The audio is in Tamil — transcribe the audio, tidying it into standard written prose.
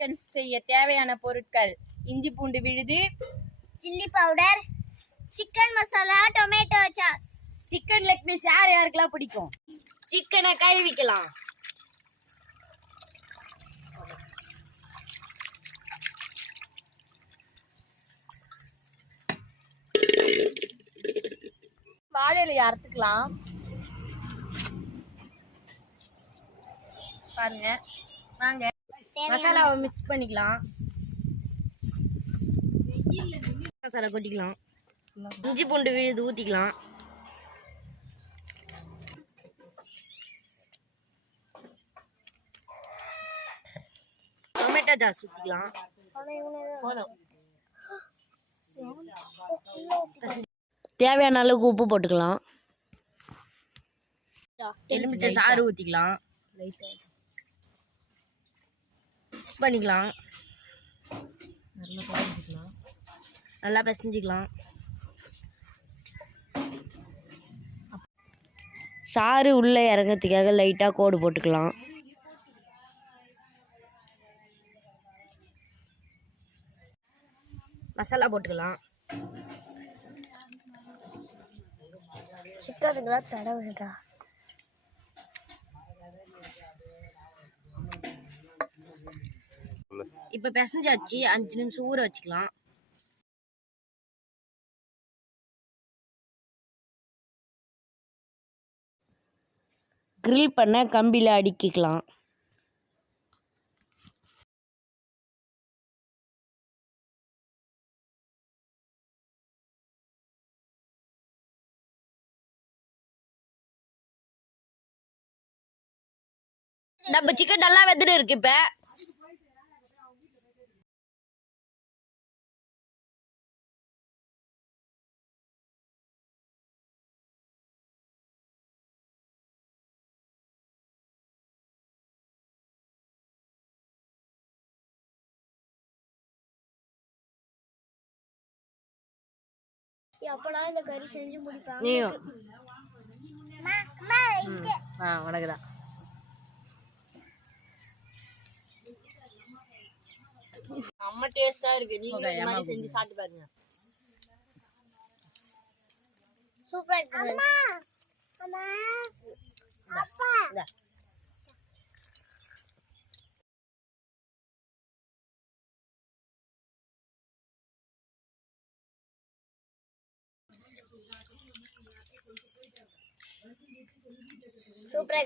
சிக்கன் செய்ய தேவையான பொருட்கள்: இஞ்சி பூண்டு விழுது, chilli powder, chicken masala, tomato sauce. Chicken leg piece யார் யாருக்கெல்லாம் பிடிக்கும்? சிக்கனை கழுவிக்கலாம். வாழை இலையை அறுத்துக்கலாம். பாருங்க, வாங்க மசாலாவை மிக்ஸ் பண்ணிக்கலாம். மசாலா கொட்டிக்கலாம். இஞ்சி பூண்டு விழுது ஊற்றிக்கலாம். டொமேட்டோ சாஸ் ஊற்றிக்கலாம். தேவையான அளவுக்கு உப்பு போட்டுக்கலாம். எலுமிச்சை சாறு ஊற்றிக்கலாம். மிக்ஸ் பண்ணிக்கலாம். நல்லா பிசைஞ்சிக்கலாம். சாறு உள்ளே இறங்கிறதுக்காக லைட்டாக கோடு போட்டுக்கலாம். மசாலா போட்டுக்கலாம். சிக்கனுக்குலாம் தடவுடா. இப்போ பிசைஞ்சாச்சு. 5 நிமிஷம் ஊற வச்சுக்கலாம். கிரில் பண்ண கம்பியில் அடுக்கிக்கலாம். நம்ம சிக்கன் நல்லா வெந்துட்டு இருக்கு. இப்போ எப்படா இந்த கறி செஞ்சு முடிப்பாங்க? நீயும் உனக்குதான். செம்ம டேஸ்டா இருக்கு. நீங்க இந்த மாதிரி செஞ்சு சாப்பிட்டு பாருங்க. சூப்பரா இருக்கு. அம்மா அம்மா அப்பா சூப்பரா